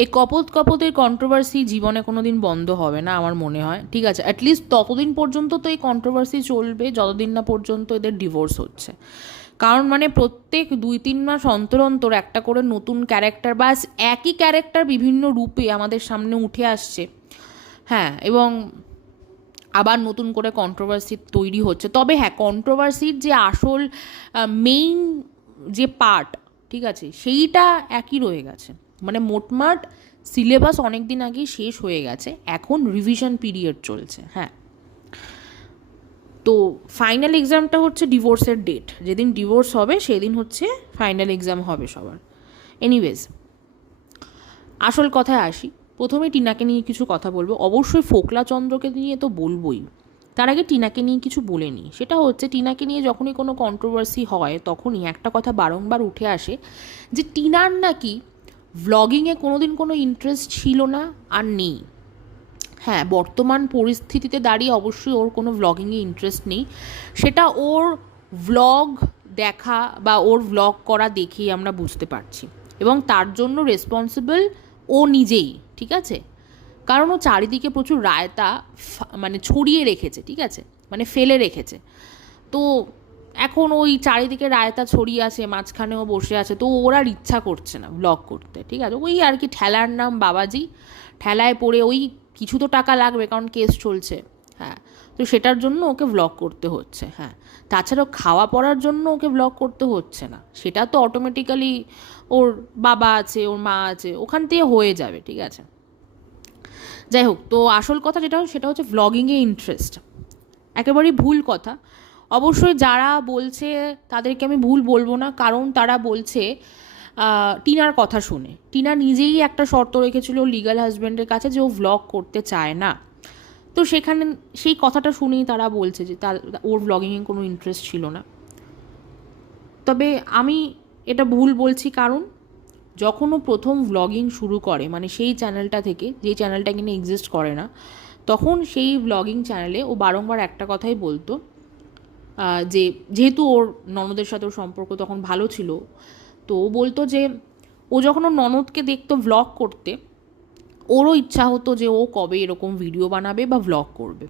এই কপোতের কন্ট্রোভার্সি জীবনে কোনো দিন বন্ধ হবে না আমার মনে হয়, ঠিক আছে? অ্যাটলিস্ট ততদিন পর্যন্ত তো এই কন্ট্রোভার্সি চলবে যতদিন না পর্যন্ত এদের ডিভোর্স হচ্ছে। কারণ মানে প্রত্যেক 2-3 মাস অন্তর অন্তর একটা করে নতুন ক্যারেক্টার, বা একই ক্যারেক্টার বিভিন্ন রূপে আমাদের সামনে উঠে আসছে। হ্যাঁ, এবং আবার নতুন করে কন্ট্রোভার্সি তৈরি হচ্ছে। তবে হ্যাঁ, কন্ট্রোভার্সির যে আসল মেইন যে পার্ট, ঠিক আছে, সেইটা একই রয়ে গেছে। মানে মোটমাট সিলেবাস অনেক দিন আগেই শেষ হয়ে গেছে, এখন রিভিশন পিরিয়ড চলছে। হ্যাঁ, তো ফাইনাল এক্সামটা হচ্ছে ডিভোর্সের ডেট, যেদিন ডিভোর্স হবে সেদিন হচ্ছে ফাইনাল এক্সাম হবে সবার। এনিওয়েজ, আসল কথায় আসি। প্রথমে টিনাকে নিয়ে কিছু কথা বলবো। অবশ্যই ফোকলা চন্দ্রকে নিয়ে তো বলবোই, তার আগে টিনাকে নিয়ে কিছু বলে নিই। সেটা হচ্ছে, টিনাকে নিয়ে যখনই কোনো কন্ট্রোভার্সি হয় তখনই একটা কথা বারংবার উঠে আসে যে টিনার নাকি ভ্লগিংয়ে কোনো দিন কোনো ইন্টারেস্ট ছিল না আর নেই। হ্যাঁ, বর্তমান পরিস্থিতিতে দাঁড়িয়ে অবশ্যই ওর কোনো ভ্লগিংয়ে ইন্টারেস্ট নেই, সেটা ওর ভ্লগ দেখা বা ওর ভ্লগ করা দেখেই আমরা বুঝতে পারছি। এবং তার জন্য রেসপন্সিবল ও নিজেই, ঠিক আছে? কারণ ও চারিদিকে প্রচুর রায়তা মানে ছড়িয়ে রেখেছে, ঠিক আছে, মানে ফেলে রেখেছে। তো এখন ওই চারিদিকে রায়তা ছড়িয়ে আছে, মাঝখানেও বসে আছে, তো ওর আর ইচ্ছা করছে না ব্লগ করতে, ঠিক আছে? ওই আর কি, ঠেলার নাম বাবাজি, ঠেলায় পড়ে ওই কিছু তো টাকা লাগবে কারণ কেস চলছে। হ্যাঁ, তো সেটার জন্য ওকে ব্লগ করতে হচ্ছে। হ্যাঁ, তাছাড়াও খাওয়া পড়ার জন্য ওকে ব্লগ করতে হচ্ছে না, সেটা তো অটোমেটিক্যালি ওর বাবা আছে, ওর মা আছে, ওখান থেকে হয়ে যাবে, ঠিক আছে? যাই হোক, তো আসল কথা যেটা সেটা হচ্ছে ভ্লগিংয়ে ইন্টারেস্ট একেবারেই ভুল কথা। অবশ্যই যারা বলছে তাদেরকে আমি ভুল বলবো না, কারণ তারা বলছে টিনার কথা শুনে। টিনা নিজেই একটা শর্ত রেখেছিল লিগ্যাল হাজব্যান্ডের কাছে যে ও ভ্লগ করতে চায় না। তো সেখানে সেই কথাটা শুনেই তারা বলছে যে তার ওর ভ্লগিংয়ে কোনো ইন্টারেস্ট ছিল না। তবে আমি এটা ভুল বলছি, কারণ যখন ও প্রথম ভ্লগিং শুরু করে, মানে সেই চ্যানেলটা থেকে, যেই চ্যানেলটা কিনা এক্সিস্ট করে না, তখন সেই ভ্লগিং চ্যানেলে ও বারংবার একটা কথাই বলতো, যে যেহেতু ওর ননদের সাথে ওর সম্পর্ক তখন ভালো ছিল, তো ও বলতো যে ও যখন ওর ননদকে দেখতো ভ্লগ করতে, ওরও ইচ্ছা হতো যে ও কবে এরকম ভিডিও বানাবে বা ভ্লগ করবে।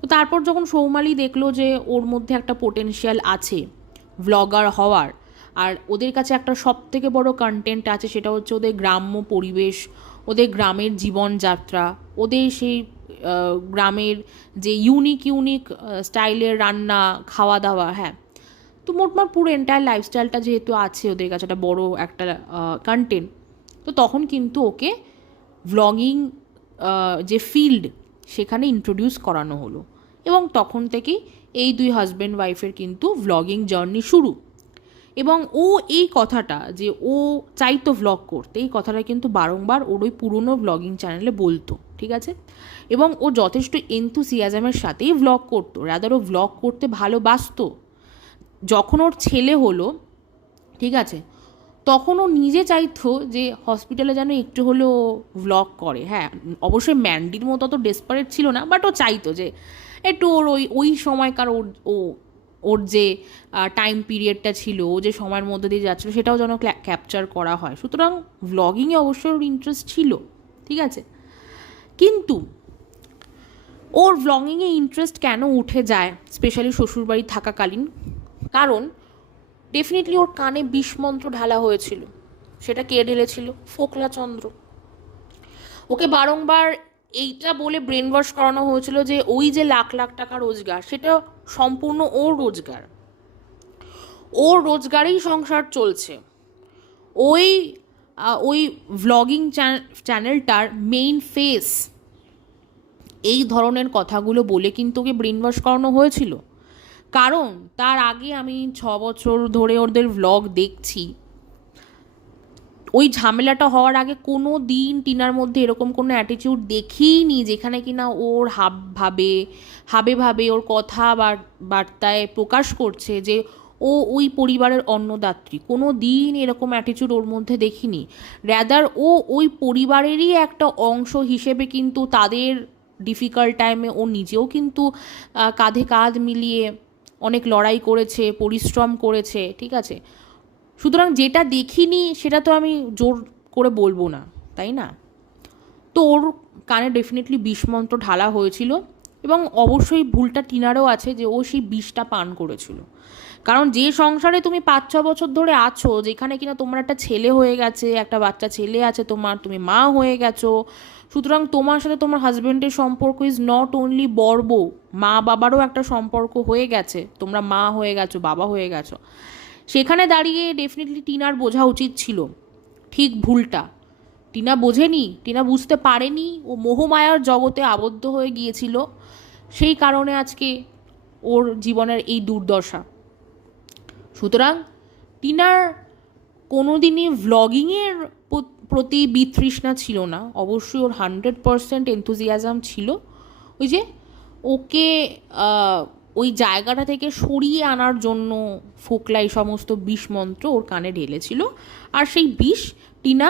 তো তারপর যখন সৌমালি দেখলো যে ওর মধ্যে একটা পোটেনশিয়াল আছে ভ্লগার হওয়ার, আর ওদের কাছে একটা সব থেকে বড় কন্টেন্ট আছে, সেটা হচ্ছে ওদের গ্রাম্য পরিবেশ, ওদের গ্রামের জীবনযাত্রা, ওদের সেই গ্রামের যে ইউনিক ইউনিক স্টাইলের রান্না খাওয়া দাওয়া। হ্যাঁ, তো মোটমাট পুরো এন্টায়ার লাইফস্টাইলটা যেহেতু আছে ওদের কাছে, একটা বড় একটা কন্টেন্ট, তো তখন কিন্তু ওকে ভ্লগিং যে ফিল্ড সেখানে ইন্ট্রোডিউস করানো হলো, এবং তখন থেকেই এই দুই হাজব্যান্ড ওয়াইফের কিন্তু ভ্লগিং জার্নি শুরু। এবং ও এই কথাটা যে ও চাইতো ভ্লগ করতে, এই কথাটা কিন্তু বারংবার ওর ওই পুরনো ভ্লগিং চ্যানেলে বলতো, ঠিক আছে? এবং ও যথেষ্ট এনথুসিয়াজমের সাথেই ভ্লগ করতো, রাদার ও ভ্লগ করতে ভালোবাসতো। যখন ওর ছেলে হলো, ঠিক আছে, তখন ও নিজে চাইতো যে হসপিটালে যেন একটু হলেও ভ্লগ করে। হ্যাঁ, অবশ্যই ম্যান্ডির মতো তো ডেসপারেট ছিল না, বাট ও চাইতো যে একটু ওর ওই ওই সময়কার ওর যে টাইম পিরিয়ডটা ছিল, ও যে সময়ের মধ্যে দিয়ে যাচ্ছিলো, সেটাও যেন ক্যাপচার করা হয়। সুতরাং ভ্লগিংয়ে অবশ্যই ওর ইন্টারেস্ট ছিল, ঠিক আছে? কিন্তু ওর ভ্লগিংয়ে ইন্টারেস্ট কেন উঠে যায় স্পেশালি শ্বশুরবাড়ি থাকাকালীন? কারণ ডেফিনেটলি ওর কানে বিষমন্ত্র ঢালা হয়েছিল। সেটা কে ঢেলেছিল? ফোকলা চন্দ্র। ওকে বারংবার এইটা বলে ব্রেন ওয়াশ করানো হয়েছিল যে ওই যে লাখ লাখ টাকা রোজগার, সেটা সম্পূর্ণ ওর রোজগার, ওর রোজগারেই সংসার চলছে। ওই ওই ভ্লগিং চ্যানেলটার মেইন ফেস, এই ধরনের কথাগুলো বলে কিন্তু ওকে ব্রেন ওয়াশ করানো হয়েছিল। কারণ তার আগে আমি 6 বছর ধরে ওদের ভ্লগ দেখছি, ওই ঝামেলাটা হওয়ার আগে কোনো দিন টিনার মধ্যে এরকম কোনো অ্যাটিটিউড দেখিইনি যেখানে কিনা ওর হাবে ভাবে ওর কথা বার্তায় প্রকাশ করছে যে ও ওই পরিবারের অন্নদাত্রী। কোনো দিন এরকম অ্যাটিটিউড ওর মধ্যে দেখিনি। র্যাদার ও ওই পরিবারেরই একটা অংশ হিসেবে কিন্তু তাদের ডিফিকাল্ট টাইমে ও নিজেও কিন্তু কাঁধে কাঁধ মিলিয়ে অনেক লড়াই করেছে, পরিশ্রম করেছে, ঠিক আছে? সুতরাং যেটা দেখিনি সেটা তো আমি জোর করে বলবো না, তাই না? তো ওর কানে ডেফিনেটলি বিষ মন্ত্র ঢালা হয়েছিল, এবং অবশ্যই ভুলটা টিনারও আছে যে ও সেই বিষটা পান করেছিল। কারণ যে সংসারে তুমি 5-6 বছর ধরে আছো, যেখানে কিনা তোমার একটা ছেলে হয়ে গেছে, একটা বাচ্চা ছেলে আছে তোমার, তুমি মা হয়ে গেছো, সুতরাং তোমার সাথে তোমার হাজব্যান্ডের সম্পর্ক ইজ নট অনলি বর বউ, মা বাবারও একটা সম্পর্ক হয়ে গেছে, তোমরা মা হয়ে গেছো, বাবা হয়ে গেছো। সেখানে দাঁড়িয়ে ডেফিনেটলি টিনার বোঝা উচিত ছিল ঠিক ভুলটা। টিনা বোঝেনি, টিনা বুঝতে পারেনি, ও মোহমায়ার জগতে আবদ্ধ হয়ে গিয়েছিল, সেই কারণে আজকে ওর জীবনের এই দুর্দশা। সুতরাং টিনার কোনোদিনই ভ্লগিংয়ের প্রতি বিতৃষ্ণা ছিল না, অবশ্যই ওর 100% এনথুজিয়াজম ছিল। ওই যে ওকে ওই জায়গাটা থেকে সরিয়ে আনার জন্য ফোকলা এই সমস্ত বিষ মন্ত্র ওর কানে ঢেলেছিল, আর সেই বিষ টিনা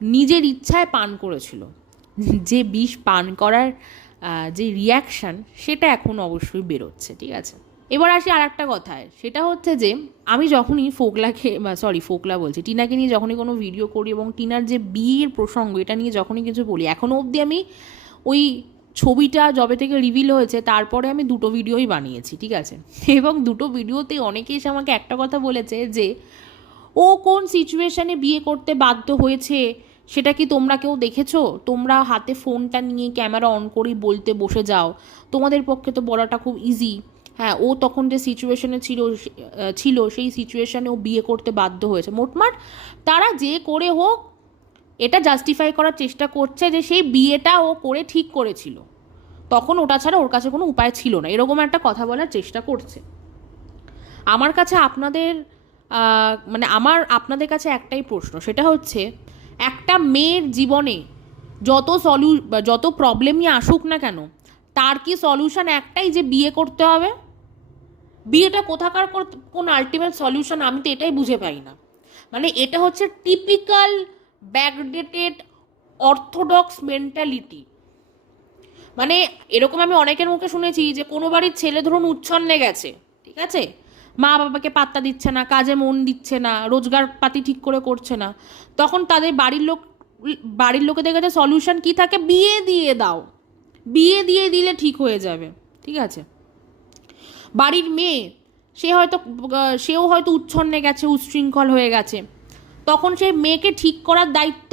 নিজের ইচ্ছায় পান করেছিল। যে বিষ পান করার যে রিয়াকশান, সেটা এখন অবশ্যই বেরোচ্ছে, ঠিক আছে? এবার আসি আর একটা কথায়, সেটা হচ্ছে যে আমি যখনই ফোকলা বলছি, টিনাকে নিয়ে যখনই কোনো ভিডিও করি এবং টিনার যে বিয়ের প্রসঙ্গ এটা নিয়ে যখনই কিছু বলি, এখনও অবধি আমি ওই ছবিটা যবে থেকে রিভিল হয়েছে তারপরে আমি 2টো ভিডিওই বানিয়েছি, ঠিক আছে? এবং 2টো ভিডিওতে অনেকেই এসে আমাকে একটা কথা বলেছে যে ও কোন সিচুয়েশানে বিয়ে করতে বাধ্য হয়েছে সেটা কি তোমরা কেউ দেখেছো? তোমরা হাতে ফোনটা নিয়ে ক্যামেরা অন করেই বলতে বসে যাও, তোমাদের পক্ষে তো বলাটা খুব ইজি। হ্যাঁ, ও তখন যে সিচুয়েশানে ছিল সেই সিচুয়েশানে ও বিয়ে করতে বাধ্য হয়েছে। মোটমাট তারা যে করে হোক এটা জাস্টিফাই করার চেষ্টা করছে যে সেই বিয়েটা ও করে ঠিক করেছিল, তখন ওটা ছাড়া ওর কাছে কোনো উপায় ছিল না, এরকম একটা কথা বলার চেষ্টা করছে। আমার কাছে আপনাদের কাছে একটাই প্রশ্ন, সেটা হচ্ছে একটা মেয়ের জীবনে যত প্রবলেমই আসুক না কেন, তার কি সলিউশন একটাই যে বিয়ে করতে হবে? বিয়েটা কোথাকার কোন আলটিমেট সলিউশন? আমি তো এটাই বুঝে পাই না। মানে এটা হচ্ছে টিপিক্যাল ব্যাকডেটেড অর্থোডক্স মেন্টালিটি। মানে এরকম আমি অনেকের মুখে শুনেছি যে কোনো বাড়ির ছেলে ধরুন উচ্ছন্নে গেছে, ঠিক আছে, মা বাবাকে পাত্তা দিচ্ছে না, কাজে মন দিচ্ছে না, রোজগার পাতি ঠিক করে করছে না, তখন তাদের বাড়ির লোকেদের কাছে সলিউশন কী থাকে? বিয়ে দিয়ে দাও, বিয়ে দিয়ে দিলে ঠিক হয়ে যাবে, ঠিক আছে? বাড়ির মেয়ে সেও হয়তো উচ্ছন্নে গেছে, উচ্ছৃঙ্খল হয়ে গেছে, তখন সেই মেয়েকে ঠিক করার দায়িত্ব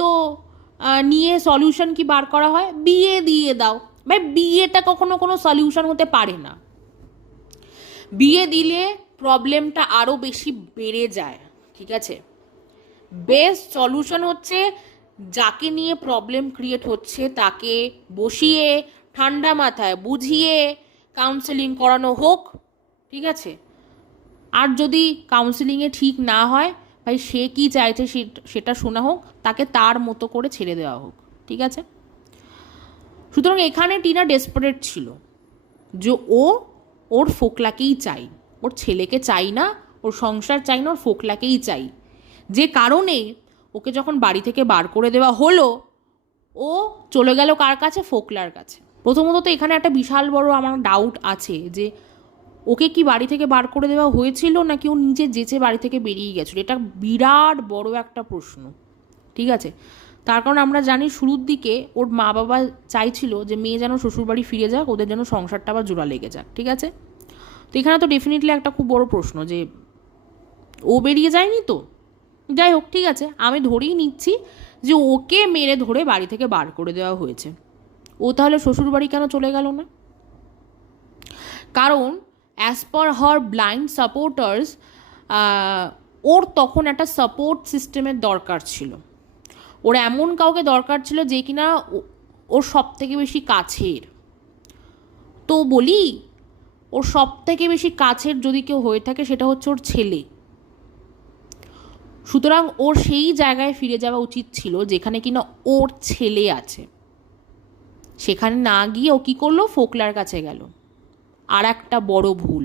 নিয়ে সলিউশন কি বার করা হয়? বিয়ে দিয়ে দাও। ভাই, বিয়েটা কখনো কোনো সলিউশন হতে পারে না। বিয়ে দিলে প্রবলেমটা আরও বেশি বেড়ে যায়, ঠিক আছে? বেস্ট সলিউশন হচ্ছে যাকে নিয়ে প্রবলেম ক্রিয়েট হচ্ছে তাকে বসিয়ে ঠান্ডা মাথায় বুঝিয়ে কাউন্সেলিং করানো হোক, ঠিক আছে? আর যদি কাউন্সেলিংয়ে ঠিক না হয়, ভাই সে কি চাইছে সেটা শোনা হোক, তাকে তার মতো করে ছেড়ে দেওয়া হোক, ঠিক আছে? সুতরাং এখানে টিনা ডেসপারেট ছিল যে ওর ফোকলাকেই চাই, ওর ছেলেকে চাই না, ওর সংসার চাই না, ওর ফোকলাকেই চাই। যে কারণে ওকে যখন বাড়ি থেকে বার করে দেওয়া হলো, ও চলে গেল কার কাছে? ফোকলার কাছে। প্রথমত তো এখানে একটা বিশাল বড় আমার ডাউট আছে যে ওকে কি বাড়ি থেকে বার করে দেওয়া হয়েছিল নাকি ও নিজে যেচে বাড়ি থেকে বেরিয়ে গেছিলো? এটা বিরাট বড় একটা প্রশ্ন, ঠিক আছে? তার কারণ আমরা জানি শুরুর দিকে ওর মা বাবা চাইছিল যে মেয়ে যেন শ্বশুরবাড়ি ফিরে যাক, ওদের যেন সংসারটা আবার জোড়া লেগে যাক, ঠিক আছে? তো এখানে তো ডেফিনেটলি একটা খুব বড় প্রশ্ন যে ও বেরিয়ে যায়নি তো। যাই হোক, ঠিক আছে, আমি ধরেই নিচ্ছি যে ওকে মেরে ধরে বাড়ি থেকে বার করে দেওয়া হয়েছে। ও তাহলে শ্বশুরবাড়ি কেন চলে গেল না? কারণ অ্যাজ পার হার ব্লাইন্ড সাপোর্টার্স, ওর তখন একটা সাপোর্ট সিস্টেমের দরকার ছিল, ওর এমন কাউকে দরকার ছিল যে কিনা ওর সব থেকে বেশি কাছের। তো বলি, ওর সব থেকে বেশি কাছের যদি কেউ হয়ে থাকে সেটা হচ্ছে ওর ছেলে। সুতরাং ওর সেই জায়গায় ফিরে যাওয়া উচিত ছিল যেখানে কিনা ওর ছেলে আছে। সেখানে না গিয়ে ও কী করলো? ফোকলার কাছে গেল। আর একটা বড় ভুল।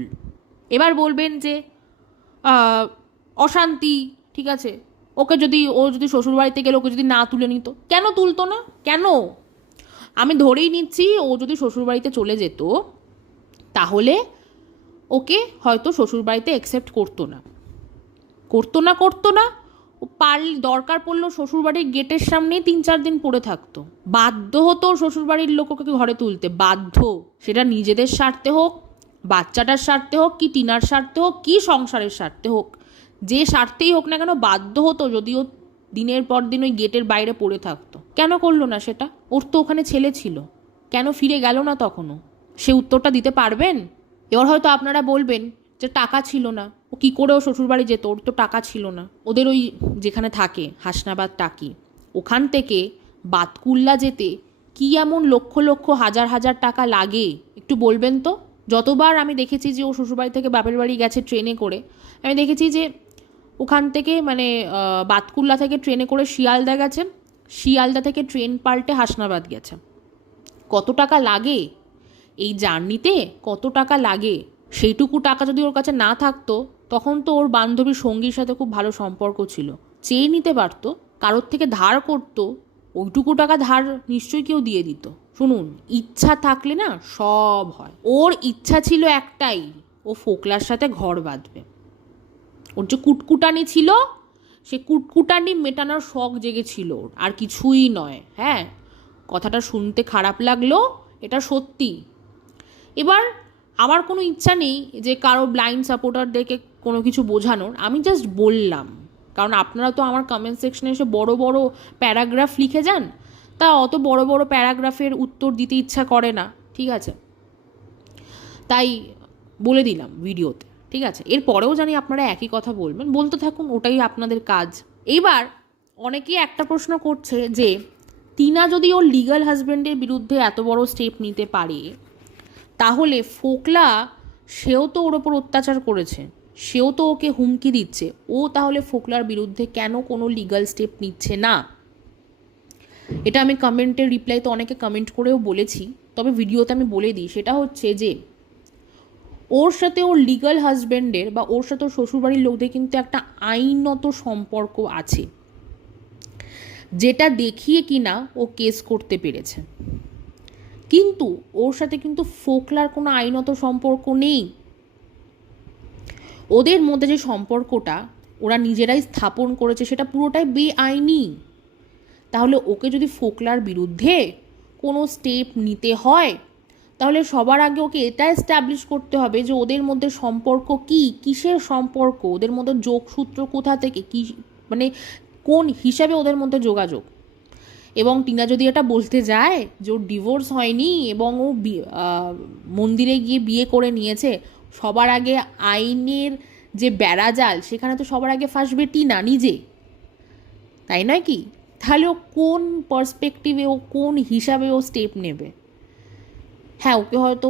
এবার বলবেন যে অশান্তি, ঠিক আছে, ও যদি শ্বশুরবাড়িতে গেলে ওকে যদি না তুলে নিত, কেন তুলতো না? কেন? আমি ধরেই নিচ্ছি ও যদি শ্বশুরবাড়িতে চলে যেত তাহলে ওকে হয়তো শ্বশুরবাড়িতে অ্যাকসেপ্ট করতো না, ও দরকার পড়লো শ্বশুরবাড়ির গেটের সামনেই 3-4 দিন পড়ে থাকতো। বাধ্য হতো শ্বশুরবাড়ির লোক ওকে ঘরে তুলতে, বাধ্য। সেটা নিজেদের স্বার্থে হোক, বাচ্চাটার স্বার্থে হোক, কি টিনার স্বার্থে হোক, কি সংসারের স্বার্থে হোক, যে স্বার্থেই হোক না কেন বাধ্য হতো, যদিও দিনের পর দিন ওই গেটের বাইরে পড়ে থাকতো। কেন করলো না সেটা? ওর তো ওখানে ছেলে ছিল, কেন ফিরে গেল না তখনও? সে উত্তরটা দিতে পারবেন? এবার হয়তো আপনারা বলবেন যে টাকা ছিল না, ও কী করে ও শ্বশুরবাড়ি যেত, ওর তো টাকা ছিল না। ওদের ওই যেখানে থাকে হাসনাবাদ টাকি, ওখান থেকে বাতকুল্লা যেতে কি এমন লক্ষ লক্ষ হাজার হাজার টাকা লাগে একটু বলবেন তো? যতবার আমি দেখেছি যে ও শ্বশুরবাড়ি থেকে বাপের বাড়ি গেছে ট্রেনে করে, আমি দেখেছি যে ওখান থেকে মানে বাতকুল্লা থেকে ট্রেনে করে শিয়ালদা গেছে, শিয়ালদা থেকে ট্রেন পাল্টে হাসনাবাদ গেছে। কত টাকা লাগে এই জার্নিতে, কত টাকা লাগে? সেইটুকু টাকা যদি ওর কাছে না থাকতো, তখন তো ওর বান্ধবীর সঙ্গীর সাথে খুব ভালো সম্পর্ক ছিল, চেয়ে নিতে পারতো, কারোর থেকে ধার করতো, ওইটুকু টাকা ধার নিশ্চয়ই কেউ দিয়ে দিত। শুনুন, ইচ্ছা থাকলে না সব হয়। ওর ইচ্ছা ছিল একটাই, ও ফোকলার সাথে ঘর বাঁধবে। ওর যে কুটকুটানি ছিল, সে কুটকুটানি মেটানোর শখ জেগেছিল ওর, আর কিছুই নয়। হ্যাঁ, কথাটা শুনতে খারাপ লাগলো, এটা সত্যি। এবার আমার কোনো ইচ্ছা নেই যে কারো ব্লাইন্ড সাপোর্টারদেরকে কোনো কিছু বোঝানোর, আমি জাস্ট বললাম, কারণ আপনারা তো আমার কমেন্ট সেকশনে এসে বড় বড় প্যারাগ্রাফ লিখে যান, তা অত বড় বড় প্যারাগ্রাফের উত্তর দিতে ইচ্ছা করে না, ঠিক আছে? তাই বলে দিলাম ভিডিওতে, ঠিক আছে? এরপরেও জানি আপনারা একই কথা বলবেন, বলতে থাকুন, ওটাই আপনাদের কাজ। এইবার অনেকেই একটা প্রশ্ন করছে যে টিনা যদি ওর লিগ্যাল হাজব্যান্ডের বিরুদ্ধে এত বড় স্টেপ নিতে পারে, তাহলে ফোকলা, সেও তো ওর ওপর অত্যাচার করেছে, সেও তো ওকে হুমকি দিচ্ছে, ও তাহলে ফোকলার বিরুদ্ধে কেন কোনো লিগ্যাল স্টেপ নিচ্ছে না? এটা আমি কমেন্টের রিপ্লাইতে অনেকে কমেন্ট করেও বলেছি, তবে ভিডিওতে আমি বলে দিই। সেটা হচ্ছে যে ওর সাথে ওর লিগ্যাল হাজব্যান্ডের বা ওর সাথে ওর শ্বশুরবাড়ির লোকদের কিন্তু একটা আইনত সম্পর্ক আছে, যেটা দেখিয়ে কিনা ও কেস করতে পেরেছে। কিন্তু ওর সাথে কিন্তু ফোকলার কোনো আইনত সম্পর্ক নেই। ওদের মধ্যে যে সম্পর্কটা ওরা নিজেরাই স্থাপন করেছে, সেটা পুরোটাই বেআইনি। তাহলে ওকে যদি ফোকলার বিরুদ্ধে কোনো স্টেপ নিতে হয়, তাহলে সবার আগে ওকে এটা এস্টাবলিশ করতে হবে যে ওদের মধ্যে সম্পর্ক কি, কিসের সম্পর্ক, ওদের মধ্যে যোগসূত্র কোথা থেকে, কি মানে কোন হিসাবে ওদের মধ্যে যোগাযোগ। এবং টিনা যদি এটা বলতে যায় যে ওর ডিভোর্স হয়নি এবং ও মন্দিরে গিয়ে বিয়ে করে নিয়েছে, সবার আগে আইনের যে বেড়াজাল, সেখানে তো সবার আগে ফাঁসবে টিনা নিজে, তাই নয় কি? তাহলে ও কোন পার্সপেক্টিভে, ও কোন হিসাবে ও স্টেপ নেবে? হ্যাঁ, ওকে হয়তো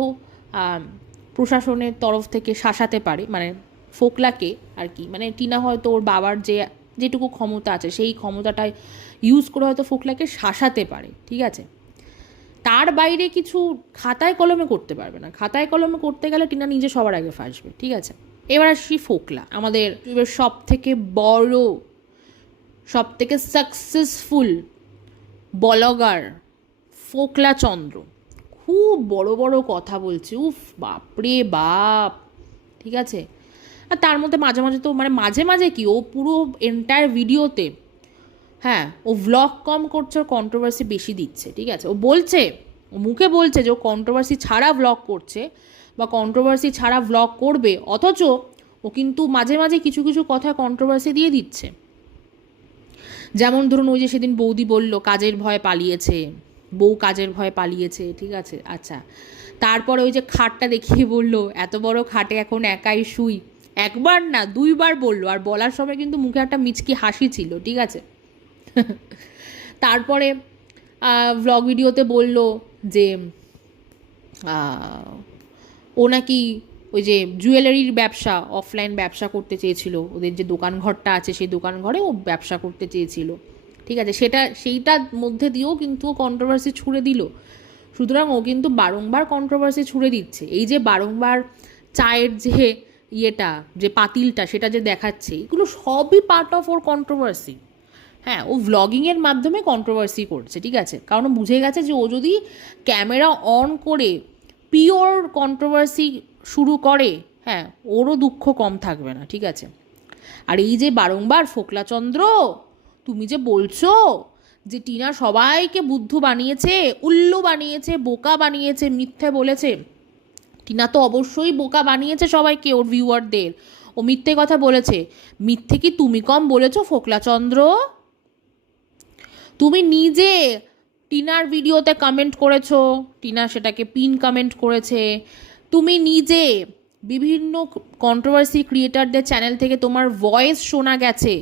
প্রশাসনের তরফ থেকে শাসাতে পারে, মানে ফোকলাকে আর কি, মানে টিনা হয়তো ওর বাবার যেটুকু ক্ষমতা আছে সেই ক্ষমতাটাই ইউজ করে হয়তো ফোকলাকে শাসাতে পারে, ঠিক আছে? তার বাইরে কিছু খাতায় কলমে করতে পারবে না। খাতায় কলমে করতে গেলে টিনা নিজে সবার আগে ফাঁসবে, ঠিক আছে? এবার আসি ফোকলা, আমাদের সব থেকে বড়, সব থেকে সাকসেসফুল ব্লগার ফোকলা চন্দ্র খুব বড় বড় কথা বলছে, উফ বাপরে বাপ, ঠিক আছে? আর তার মধ্যে মাঝে মাঝে তো মানে মাঝে মাঝে কি, ও পুরো এন্টায়ার ভিডিওতে, হ্যাঁ, ও ভ্লগ কম করছে, ও কন্ট্রোভার্সি বেশি দিচ্ছে, ঠিক আছে? ও বলছে, ও মুখে বলছে যে ও কন্ট্রোভার্সি ছাড়া ভ্লগ করছে বা কন্ট্রোভার্সি ছাড়া ভ্লগ করবে, অথচ ও কিন্তু মাঝে মাঝে কিছু কিছু কথা কন্ট্রোভার্সি দিয়ে দিচ্ছে। যেমন ধরুন, ওই যে সেদিন বৌদি বলল কাজের ভয়ে পালিয়েছে, বউ কাজের ভয়ে পালিয়েছে, ঠিক আছে? আচ্ছা, তারপরে ওই যে খাটটা দেখিয়ে বললো এত বড় খাটে এখন একাই শুই, একবার না 2বার বললো, আর বলার সময় কিন্তু মুখে একটা মিচকি হাসি ছিল, ঠিক আছে? তারপরে ভ্লগ ভিডিওতে বলল যে ও নাকি ওই যে জুয়েলারির ব্যবসা, অফলাইন ব্যবসা করতে চেয়েছিল, ওদের যে দোকানঘরটা আছে সেই দোকানঘরে ও ব্যবসা করতে চেয়েছিল, ঠিক আছে? সেইটার মধ্যে দিয়েও কিন্তু ও কন্ট্রোভার্সি ছুড়ে দিল। সুতরাং ও কিন্তু বারংবার কন্ট্রোভার্সি ছুড়ে দিচ্ছে। এই যে বারংবার চায়ের যে ইয়েটা, যে পাতিলটা, সেটা যে দেখাচ্ছে, এগুলো সবই পার্ট অফ ওর কন্ট্রোভার্সি। হ্যাঁ, ও ভ্লগিংয়ের মাধ্যমে কন্ট্রোভার্সি করছে, ঠিক আছে? কারণ বুঝে গেছে যে ও যদি ক্যামেরা অন করে পিওর কন্ট্রোভার্সি শুরু করে, হ্যাঁ, ওরও দুঃখ কম থাকবে না, ঠিক আছে? আর এই যে বারংবার ফোকলাচন্দ্র তুমি যে বলছো যে টিনা সবাইকে বুদ্ধু বানিয়েছে, উল্লু বানিয়েছে, বোকা বানিয়েছে, মিথ্যে বলেছে, টিনা তো অবশ্যই বোকা বানিয়েছে সবাইকে, ওর ভিউয়ারদের, ও মিথ্যে কথা বলেছে। মিথ্যে কি তুমি কম বলেছো ফোকলাচন্দ্র? তুমি নিজে টিনার ভিডিওতে কমেন্ট করেছো, টিনা সেটাকে পিন কমেন্ট করেছে। তুমি নিজে বিভিন্ন কন্ট্রোভার্সি ক্রিয়েটারদের চ্যানেল থেকে তোমার ভয়েস শোনা গেছে,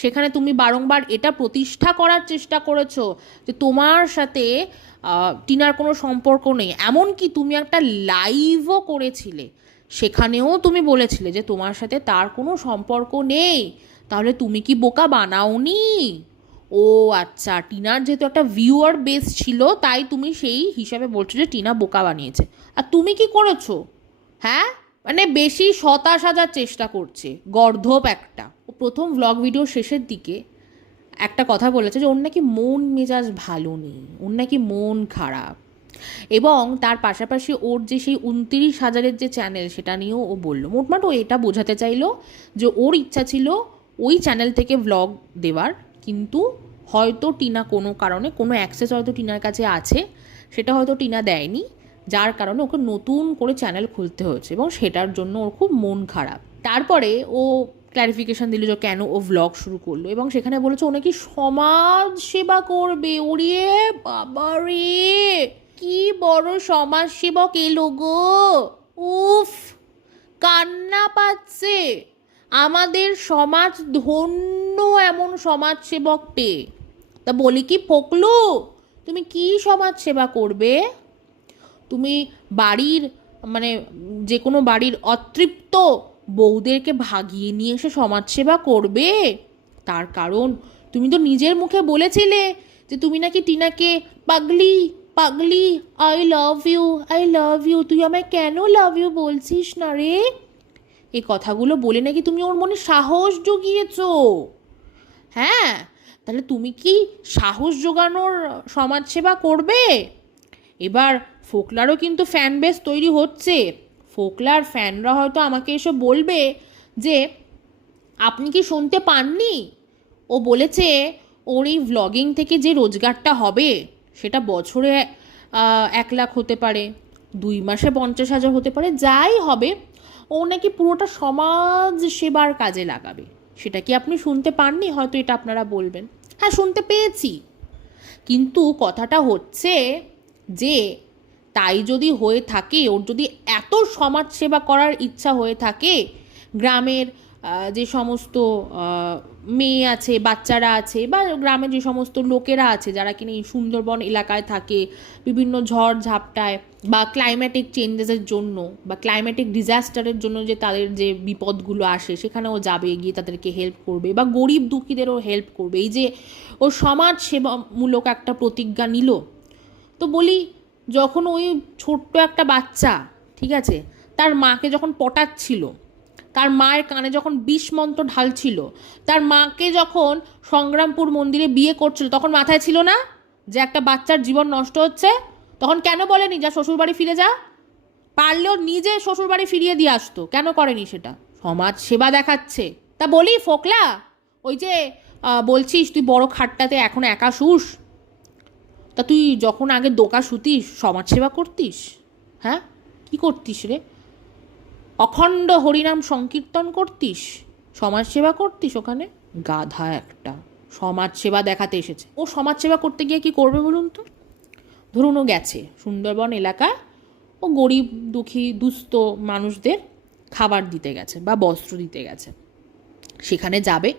সেখানে তুমি বারংবার এটা প্রতিষ্ঠা করার চেষ্টা করেছো যে তোমার সাথে টিনার কোনো সম্পর্ক নেই। এমনকি তুমি একটা লাইভও করেছিলে, সেখানেও তুমি বলেছিলে যে তোমার সাথে তার কোনো সম্পর্ক নেই। তাহলে তুমি কি বোকা বানাওনি? ও আচ্ছা, টিনার যেহেতু একটা ভিউয়ার বেস ছিল তাই তুমি সেই হিসাবে বলছো যে টিনা বোকা বানিয়েছে। আর তুমি কি করেছো? হ্যাঁ, মানে বেশি সতা সাজার চেষ্টা করছে, গর্ধপ একটা। ও প্রথম ভ্লগ ভিডিওর শেষের দিকে একটা কথা বলেছে যে ওর নাকি মন মেজাজ ভালো নেই, ওর নাকি মন খারাপ, এবং তার পাশাপাশি ওর যে সেই 29,000-এর যে চ্যানেল সেটা নিয়েও ও বললো। মোটমাট ও এটা বোঝাতে চাইলো যে ওর ইচ্ছা ছিল ওই চ্যানেল থেকে ভ্লগ দেওয়ার, কিন্তু হয়তো টিনা কোনো কারণে, কোনো অ্যাক্সেস হয়তো টিনার কাছে আছে, সেটা হয়তো টিনা দেয়নি, যার কারণে ওকে নতুন করে চ্যানেল খুলতে হয়েছে, এবং সেটার জন্য ওর খুব মন খারাপ। তারপরে ও ক্ল্যারিফিকেশান দিল যে কেন ও ভ্লগ শুরু করলো, এবং সেখানে বলেছে ও নাকি সমাজ সেবা করবে। ওরে বাবা রে, কি বড় সমাজ সেবক এলো গো! উফ, কান্না পাচ্ছে। আমাদের সমাজ ধন্য এমন সমাজ সেবক পেয়ে। তা বলি কি ফোকলু, তুমি কি সমাজ সেবা করবে? তুমি বাড়ির, মানে যে কোনো বাড়ির অতৃপ্ত বউদেরকে ভাগিয়ে নিয়ে এসে সমাজসেবা করবে? তার কারণ তুমি তো নিজের মুখে বলেছিলে যে তুমি নাকি টিনাকে পাগলি পাগলি, I love you, I love you, তুই আমায় কেন লাভ ইউ বলছিস না রে? এই কথাগুলো বলে নাকি তুমি ওর মনে সাহস জুগিয়েছো। হ্যাঁ, তাহলে তুমি কি সাহস জোগানোর সমাজসেবা করবে? এবার ফোকলারও কিন্তু ফ্যান বেস তৈরি হচ্ছে। ফোকলার ফ্যানরা হয়তো আমাকে এসে বলবে যে আপনি কি শুনতে পাননি, ও বলেছে ওর এই ভ্লগিং থেকে যে রোজগারটা হবে সেটা বছরে 1 লাখ হতে পারে, 2 মাসে 50,000 হতে পারে, যাই হবে ও নাকি পুরোটা সমাজ সেবার কাজে লাগাবে। সেটা কি আপনি শুনতে পাননি? হয়তো এটা আপনারা বলবেন। হ্যাঁ, শুনতে পেয়েছি, কিন্তু কথাটা হচ্ছে যে তাই যদি হয়ে থাকে, ওর যদি এত সমাজ সেবা করার ইচ্ছা হয়ে থাকে, গ্রামের যে সমস্ত মেয়ে আছে, বাচ্চারা আছে, বা গ্রামের যে সমস্ত লোকেরা আছে যারা কিনা এই সুন্দরবন এলাকায় থাকে, বিভিন্ন ঝড় ঝাপটায় বা ক্লাইম্যাটিক চেঞ্জেসের জন্য বা ক্লাইম্যাটিক ডিজাস্টারের জন্য যে তাদের যে বিপদগুলো আসে সেখানেও যাবে, গিয়ে তাদেরকে হেল্প করবে, বা গরিব দুঃখীদেরও হেল্প করবে, এই যে ও সমাজ সেবামূলক একটা প্রতিজ্ঞা নিল। তো বলি, যখন ওই ছোট্ট একটা বাচ্চা, ঠিক আছে, তার মাকে যখন পটাচ্ছিল, তার মায়ের কানে যখন বিষ মন্ত্র ঢালছিল, তার মাকে যখন সংগ্রামপুর মন্দিরে বিয়ে করছিল, তখন মাথায় ছিল না যে একটা বাচ্চার জীবন নষ্ট হচ্ছে? তখন কেন বলেনি যা শ্বশুরবাড়ি ফিরে যা? পারলেও নিজে শ্বশুরবাড়ি ফিরিয়ে দিয়ে আসতো, কেন করেনি সেটা? সমাজ সেবা দেখাচ্ছে। তা বলি ফোকলা, ওই যে বলছিস তুই বড় খাটটাতে এখন একা শুস, তা তুই যখন আগে দোকা শুতিস সমাজসেবা করতিস? হ্যাঁ, কি করতিস রে? অখণ্ড হরিনাম সংকীর্তন করতিস, সমাজসেবা করতিস ওখানে? গাধা একটা, সমাজসেবা দেখাতে এসেছে। ও সমাজসেবা করতে গিয়ে কি করবে বলুন তো? ধরুন ও গেছে সুন্দরবন এলাকায়, ও গরিব দুঃখী দুস্থ মানুষদের খাবার দিতে গেছে বা বস্ত্র দিতে গেছে, সেখানে যাবে,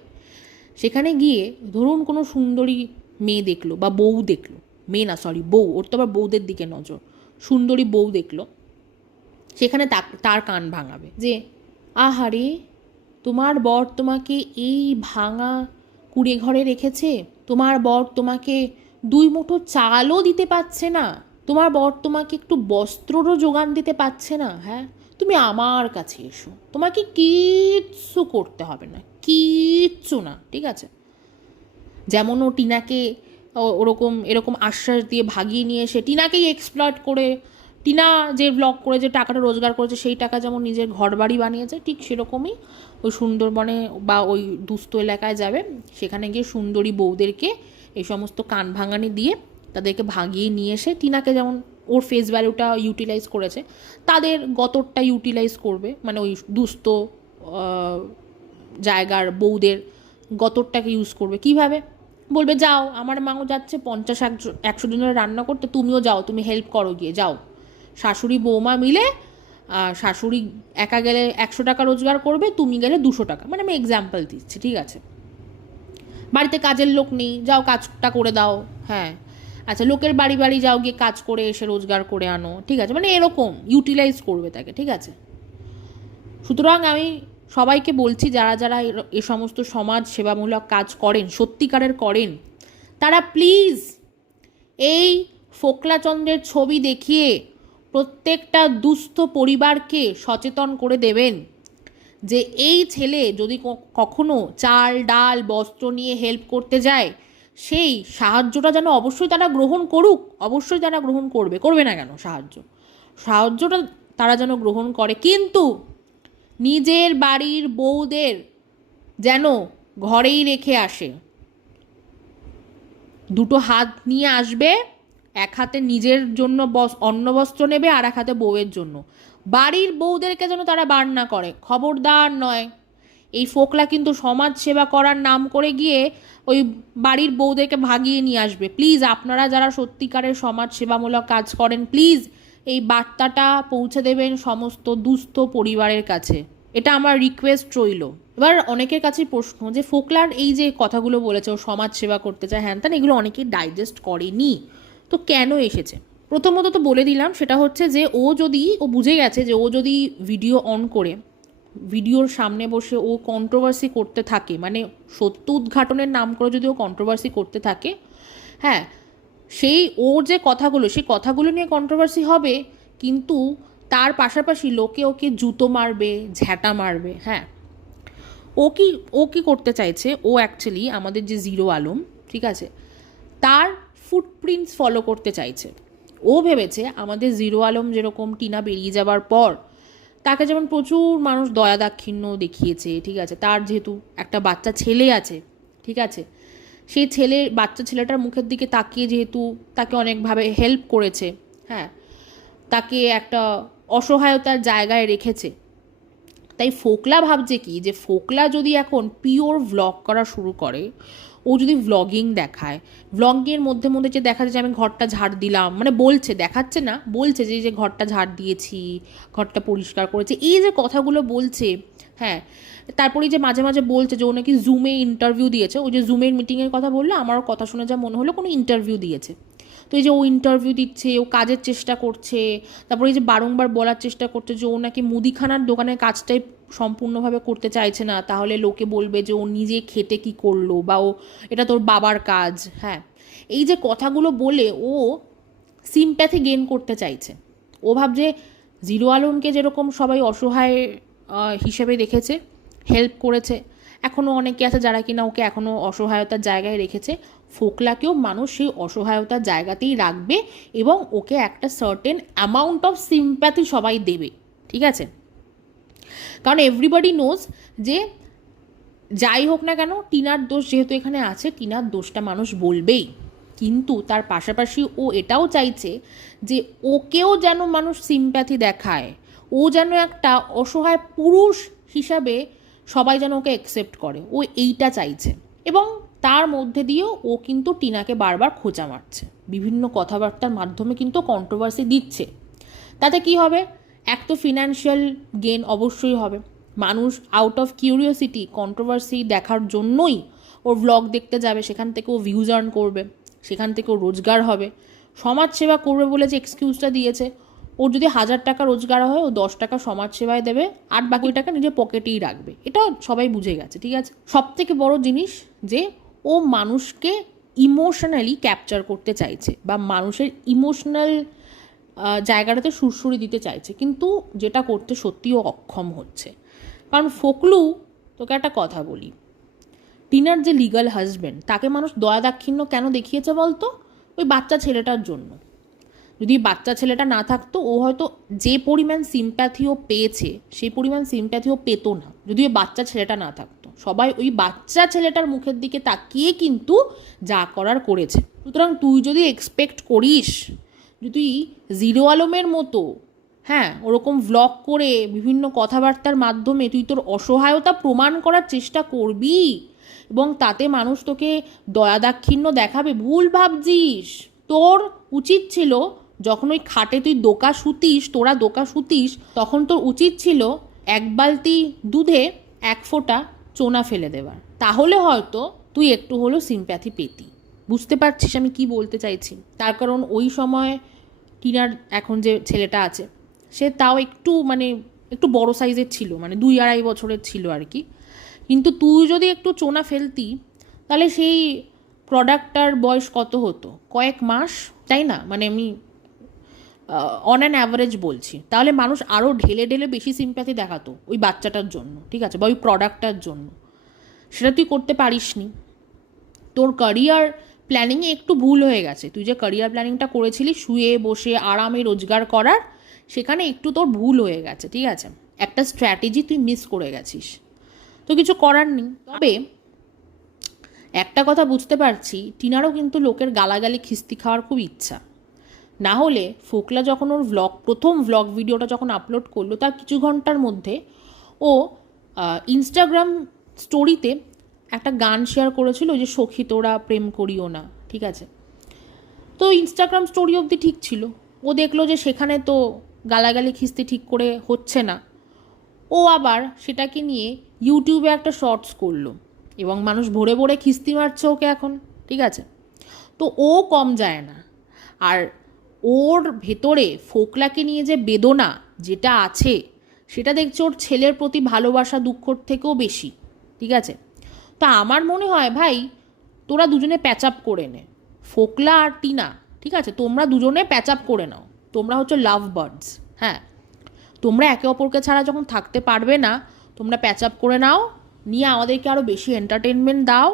সেখানে গিয়ে ধরুন কোনো সুন্দরী মেয়ে দেখলো বা বউ দেখলো, মেয়ে না সরি বউ, ওর তো আবার বউদের দিকে নজর, সুন্দরী বউ দেখলো, সেখানে তার কান ভাঙাবে যে আহারে, তোমার বর তোমাকে এই ভাঙা কুড়ে ঘরে রেখেছে, তোমার বর তোমাকে 2 মুঠো চালও দিতে পারছে না, তোমার বর তোমাকে একটু বস্ত্ররও যোগান দিতে পারছে না, হ্যাঁ, তুমি আমার কাছে এসো, তোমাকে কিচ্ছু করতে হবে না, কিচ্ছু না, ঠিক আছে? যেমন ও টিনাকে এরকম আশ্বাস দিয়ে ভাগিয়ে নিয়ে এসে টিনাকেই এক্সপ্লয়েট করে টিনা যে ব্লগ করে যে টাকাটা রোজগার করেছে সেই টাকা যেমন নিজের ঘর বাড়ি বানিয়েছে, ঠিক সেরকমই ওই সুন্দরবনে বা ওই দুস্থ এলাকায় যাবে, সেখানে গিয়ে সুন্দরী বউদেরকে এই সমস্ত কান ভাঙানি দিয়ে তাদেরকে ভাগিয়ে নিয়ে এসে টিনাকে যেমন ওর ফেস ভ্যালুটা ইউটিলাইজ করেছে, তাদের গতরটা ইউটিলাইজ করবে, মানে ওই দুস্থ জায়গার বউদের গতরটাকে ইউজ করবে। কিভাবে? বলবে যাও, আমার মাও যাচ্ছে 50-100 জনের রান্না করতে, তুমিও যাও, তুমি হেল্প করো, গিয়ে যাও। শাশুড়ি বৌমা মিলে, শাশুড়ি একা গেলে 100 টাকা রোজগার করবে, তুমি গেলে 200 টাকা, মানে আমি এক্সাম্পল দিচ্ছি, ঠিক আছে। বাড়িতে কাজের লোক নেই, যাও কাজটা করে দাও, হ্যাঁ আচ্ছা, লোকের বাড়ি বাড়ি যাও, গিয়ে কাজ করে এসে রোজগার করে আনো, ঠিক আছে, মানে এরকম ইউটিলাইজ করবে তাকে, ঠিক আছে। সুতরাং আমি সবাইকে বলছি, যারা যারা এ সমস্ত সমাজ সেবামূলক কাজ করেন, সত্যিকারের করেন, তারা প্লিজ এই ফোকলাচন্দ্রের ছবি দেখিয়ে প্রত্যেকটা দুস্থ পরিবারকে সচেতন করে দেবেন যে এই ছেলে যদি কখনো চাল ডাল বস্ত্র নিয়ে হেল্প করতে যায়, সেই সাহায্যটা যেন অবশ্যই তারা গ্রহণ করুক, অবশ্যই তারা গ্রহণ করবে না কেন, সাহায্যটা তারা যেন গ্রহণ করে, কিন্তু নিজের বাড়ির বউদের যেন ঘরেই রেখে আসে। দুটো হাত নিয়ে আসবে, এক হাতে নিজের জন্য অন্ন বস্ত্র নেবে, আর এক হাতে বউয়ের জন্য। বাড়ির বউদেরকে যেন তারা বার না করে, খবরদার নয়। এই ফোকলা কিন্তু সমাজ সেবা করার নাম করে গিয়ে ওই বাড়ির বউদেরকে ভাগিয়ে নিয়ে আসবে। প্লিজ আপনারা যারা সত্যিকারের সমাজ সেবামূলক কাজ করেন, প্লিজ এই বার্তাটা পৌঁছে দেবেন সমস্ত দুস্থ পরিবারের কাছে, এটা আমার রিকোয়েস্ট রইল। এবার অনেকের কাছে প্রশ্ন যে ফোকলার এই যে কথাগুলো বলেছে ও সমাজ সেবা করতে চায়, হ্যান ত্যান, এগুলো অনেকেই ডাইজেস্ট করেনি, তো কেন এসেছে? প্রথমত তো বলে দিলাম, সেটা হচ্ছে যে ও বুঝে গেছে যে ও যদি ভিডিও অন করে ভিডিওর সামনে বসে ও কন্ট্রোভার্সি করতে থাকে, মানে সত্য উদ্ঘাটনের নাম করে যদি ও কন্ট্রোভার্সি করতে থাকে, হ্যাঁ, সেই ওর যে কথাগুলো, সেই কথাগুলো নিয়ে কন্ট্রোভার্সি হবে, কিন্তু তার পাশাপাশি লোকে ওকে জুতো মারবে, ঝ্যাঁটা মারবে। হ্যাঁ, ও কি করতে চাইছে, ও অ্যাকচুয়ালি আমাদের যে জিরো আলম, ঠিক আছে, তার ফুটপ্রিন্টস ফলো করতে চাইছে। ও ভেবেছে আমাদের জিরো আলম যেরকম টিনা বেরিয়ে যাবার পর তাকে যেমন প্রচুর মানুষ দয়া দাক্ষিণ্য দেখিয়েছে, ঠিক আছে, তার যেহেতু একটা বাচ্চা ছেলে আছে, ঠিক আছে, সেই বাচ্চা ছেলেটার মুখের দিকে তাকিয়ে যেহেতু তাকে অনেকভাবে হেল্প করেছে, হ্যাঁ, তাকে একটা অসহায়তার জায়গায় রেখেছে, তাই ফোকলা ভাবছে কি যে ফোকলা যদি এখন পিওর ভ্লগ করা শুরু করে, ও যদি ভ্লগিং দেখায়, ভ্লগের মধ্যে মধ্যে যে দেখা যায় যে আমি ঘরটা ঝাড় দিলাম, মানে বলছে, দেখাচ্ছে না, বলছে যে ঘরটা ঝাড় দিয়েছি, ঘরটা পরিষ্কার করেছে, এই যে কথাগুলো বলছে, হ্যাঁ, তারপরে যে মাঝে মাঝে বলছে যে ও নাকি জুমে ইন্টারভিউ দিয়েছে, ওই যে জুমের মিটিংয়ের কথা বললো, আমারও কথা শুনে যা মনে হলো কোনো ইন্টারভিউ দিয়েছে। তো এই যে ও ইন্টারভিউ দিচ্ছে, ও কাজের চেষ্টা করছে, তারপরে এই যে বারংবার বলার চেষ্টা করছে যে ও নাকি মুদিখানার দোকানের কাজটাই সম্পূর্ণভাবে করতে চাইছে না, তাহলে লোকে বলবে যে ও নিজে খেটে কি করলো, বা ও এটা তোর বাবার কাজ। হ্যাঁ, এই যে কথাগুলো বলে ও সিম্প্যাথি গেইন করতে চাইছে। ও ভাবছে জিরো আলমকে যেরকম সবাই অসহায় হিসেবে দেখেছে, হেল্প করেছে, এখনও অনেকে আছে যারা কিনা ওকে এখনও অসহায়তার জায়গায় রেখেছে, ফোকলাকেও মানুষ সেই অসহায়তার জায়গাতেই রাখবে এবং ওকে একটা সার্টেন অ্যামাউন্ট অফ সিম্প্যাথি সবাই দেবে, ঠিক আছে। কারণ এভরিবডি নোজ যে যাই হোক না কেন টিনার দোষ যেহেতু এখানে আছে, টিনার দোষটা মানুষ বলবেই, কিন্তু তার পাশাপাশি ও এটাও চাইছে যে ওকেও যেন মানুষ সিম্প্যাথি দেখায়, ও যেন একটা অসহায় পুরুষ হিসাবে সবাই যেন ওকে অ্যাকসেপ্ট করে, ও এইটা চাইছে। এবং তার মধ্যে দিয়েও ও কিন্তু টিনাকে বারবার খোঁচা মারছে, বিভিন্ন কথাবার্তার মাধ্যমে কিন্তু কন্ট্রোভার্সি দিচ্ছে। তাতে কি হবে? এক তো ফিনান্সিয়াল গেন অবশ্যই হবে, মানুষ আউট অফ কিউরিওসিটি কন্ট্রোভার্সি দেখার জন্যই ওর ভ্লগ দেখতে যাবে, সেখান থেকে ও ভিউজ আর্ন করবে, সেখান থেকে ও রোজগার হবে, সমাজ সেবা করবে বলে যে এক্সকিউজটা দিয়েছে, ওর যদি 1000 টাকা রোজগার হয় ও 10 টাকা সমাজ সেবায় দেবে, আর বাকি টাকা নিজের পকেটেই রাখবে, এটা সবাই বুঝে গেছে, ঠিক আছে। সব থেকে বড় জিনিস যে ও মানুষকে ইমোশনালি ক্যাপচার করতে চাইছে, বা মানুষের ইমোশনাল জায়গাটাতে সুরসুরি দিতে চাইছে, কিন্তু যেটা করতে সত্যিও অক্ষম হচ্ছে। কারণ ফোকলু, তোকে একটা কথা বলি, টিনার যে লিগাল হাজব্যান্ড, তাকে মানুষ দয়া দাক্ষিণ্য কেন দেখিয়েছে বলতো? ওই বাচ্চা ছেলেটার জন্য। যদি বাচ্চা ছেলেটা না থাকতো ও হয়তো যে পরিমাণ সিম্প্যাথিও পেয়েছে সেই পরিমাণ সিম্প্যাথিও পেতো না, যদি ওই বাচ্চা ছেলেটা না থাকতো। সবাই ওই বাচ্চা ছেলেটার মুখের দিকে তাকিয়ে কিন্তু যা করার করেছে। সুতরাং তুই যদি এক্সপেক্ট করিস যদি জিরো আলমের মতো হ্যাঁ ওরকম ভ্লগ করে বিভিন্ন কথাবার্তার মাধ্যমে তুই তোর অসহায়তা প্রমাণ করার চেষ্টা করবি এবং তাতে মানুষ তোকে দয়াদাক্ষিণ্য দেখাবে, ভুল ভাবছিস। তোর উচিত ছিল যখন ওই খাটে তুই তোরা দোকা শুতিস, তখন তোর উচিত ছিল এক বালতি দুধে এক ফোঁটা চোনা ফেলে দেওয়ার, তাহলে হয়তো তুই একটু হলেও সিম্প্যাথি পেতি। বুঝতে পারছিস আমি কি বলতে চাইছি? তার কারণ ওই সময় টিনার এখন যে ছেলেটা আছে সে তাও একটু বড় সাইজের ছিল, 2-2.5 বছরের ছিল আর কি। কিন্তু তুই যদি একটু চোনা ফেলতি তাহলে সেই প্রোডাক্টটার বয়স কত হতো? কয়েক মাস, তাই না? আমি অন অ্যান অ্যাভারেজ বলছি। তাহলে মানুষ আরও ঢেলে ঢেলে বেশি সিম্প্যাথি দেখাতো ওই বাচ্চাটার জন্য, ঠিক আছে, বা ওই প্রোডাক্টটার জন্য। সেটা তুই করতে পারিসনি। তোর ক্যারিয়ার প্ল্যানিংয়ে একটু ভুল হয়ে গেছে। তুই যে ক্যারিয়ার প্ল্যানিংটা করেছিলি শুয়ে বসে আরামে রোজগার করার, সেখানে একটু তোর ভুল হয়ে গেছে, ঠিক আছে? একটা স্ট্র্যাটেজি তুই মিস করে গেছিস, তো কিছু করার নেই। তবে একটা কথা বুঝতে পারছি, টিনারও কিন্তু লোকের গালাগালি খিস্তি খাওয়ার খুব ইচ্ছা। না হলে ফোকলা যখন ওর প্রথম ভ্লগ ভিডিওটা যখন আপলোড করলো তার কিছু ঘন্টার মধ্যে ও ইনস্টাগ্রাম স্টোরিতে একটা গান শেয়ার করেছিল, যে সখী তোরা প্রেম করিও না, ঠিক আছে? তো ইনস্টাগ্রাম স্টোরি অবধি ঠিক ছিল। ও দেখলো যে সেখানে তো গালাগালি খিস্তি ঠিক করে হচ্ছে না, ও আবার সেটাকে নিয়ে ইউটিউবে একটা শর্টস করলো এবং মানুষ ভরে ভরে খিস্তি মারছে ওকে এখন, ঠিক আছে? তো ও কম যায় না। আর ওর ভেতরে ফোকলাকে নিয়ে যে বেদনা যেটা আছে সেটা দেখছে ওর ছেলের প্রতি ভালোবাসা দুঃখর থেকেও বেশি, ঠিক আছে? তা আমার মনে হয় ভাই তোরা দুজনে প্যাচ আপ করে নে, ফোকলা আর টিনা, ঠিক আছে? তোমরা দুজনে প্যাচ আপ করে নাও। তোমরা হচ্ছে লাভ বার্ডস, হ্যাঁ। তোমরা একে অপরকে ছাড়া যখন থাকতে পারবে না, তোমরা প্যাচ আপ করে নাও, নিয়ে আমাদেরকে আরও বেশি এন্টারটেনমেন্ট দাও,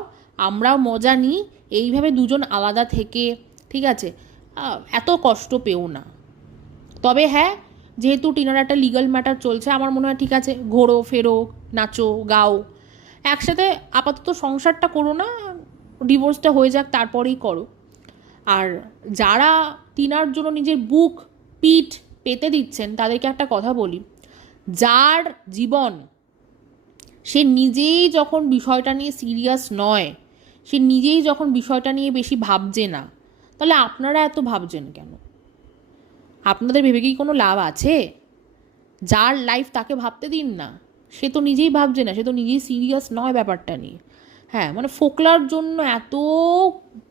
আমরাও মজা নিই। এইভাবে দুজন আলাদা থেকে, ঠিক আছে, এত কষ্ট পেও না। তবে হ্যাঁ, যেহেতু টিনার একটা লিগাল ম্যাটার চলছে, আমার মনে হয় ঠিক আছে, ঘোরো ফেরো, নাচো গাও, একসাথে আপাতত সংসারটা করো না, ডিভোর্সটা হয়ে যাক তারপরেই করো। আর যারা টিনার জন্য নিজের বুক পিঠ পেতে দিচ্ছেন তাদেরকে একটা কথা বলি, যার জীবন সে নিজেই যখন বিষয়টা নিয়ে সিরিয়াস নয়, সে নিজেই যখন বিষয়টা নিয়ে বেশি ভাবছে না, তাহলে আপনারা এত ভাবছেন কেন? আপনাদের ভেবে কি কোনো লাভ আছে? যার লাইফ তাকে ভাবতে দিন না, সে তো নিজেই ভাবছে না, সে তো নিজেই সিরিয়াস নয় ব্যাপারটা নিয়ে। হ্যাঁ, ফোকলার জন্য এত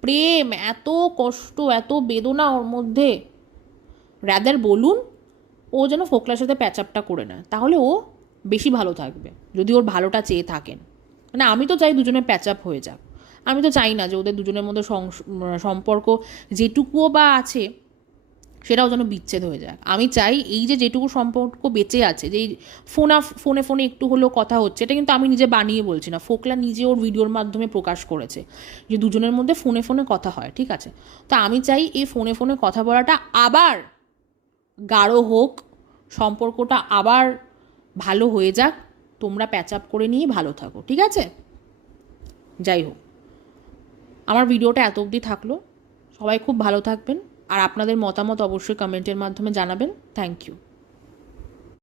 প্রেম, এত কষ্ট, এত বেদনা ওর মধ্যে, রাদার বলুন ও যেন ফোকলার সাথে প্যাচ আপটা করে নেয়, তাহলে ও বেশি ভালো থাকবে, যদি ওর ভালোটা চেয়ে থাকেন। আমি তো চাই দুজনে প্যাচ আপ হয়ে যাক। আমি তো চাই না যে ওদের দুজনের মধ্যে সম্পর্ক যেটুকুও বা আছে সেটাও যেন বিচ্ছেদ হয়ে যায়। আমি চাই এই যেটুকু সম্পর্ক বেঁচে আছে, যে ফোনে ফোনে একটু হলেও কথা হচ্ছে, এটা কিন্তু আমি নিজে বানিয়ে বলছি না, ফোকলা নিজে ওর ভিডিওর মাধ্যমে প্রকাশ করেছে যে দুজনের মধ্যে ফোনে ফোনে কথা হয়, ঠিক আছে? তো আমি চাই এই ফোনে ফোনে কথা বলাটা আবার গাঢ় হোক, সম্পর্কটা আবার ভালো হয়ে যাক, তোমরা প্যাচ আপ করে নিয়ে ভালো থাকো, ঠিক আছে? যাই হোক, আমার ভিডিওটা এত অবধি থাকলো। সবাই খুব ভালো থাকবেন, আর আপনাদের মতামত অবশ্যই কমেন্টের মাধ্যমে জানাবেন। Thank you.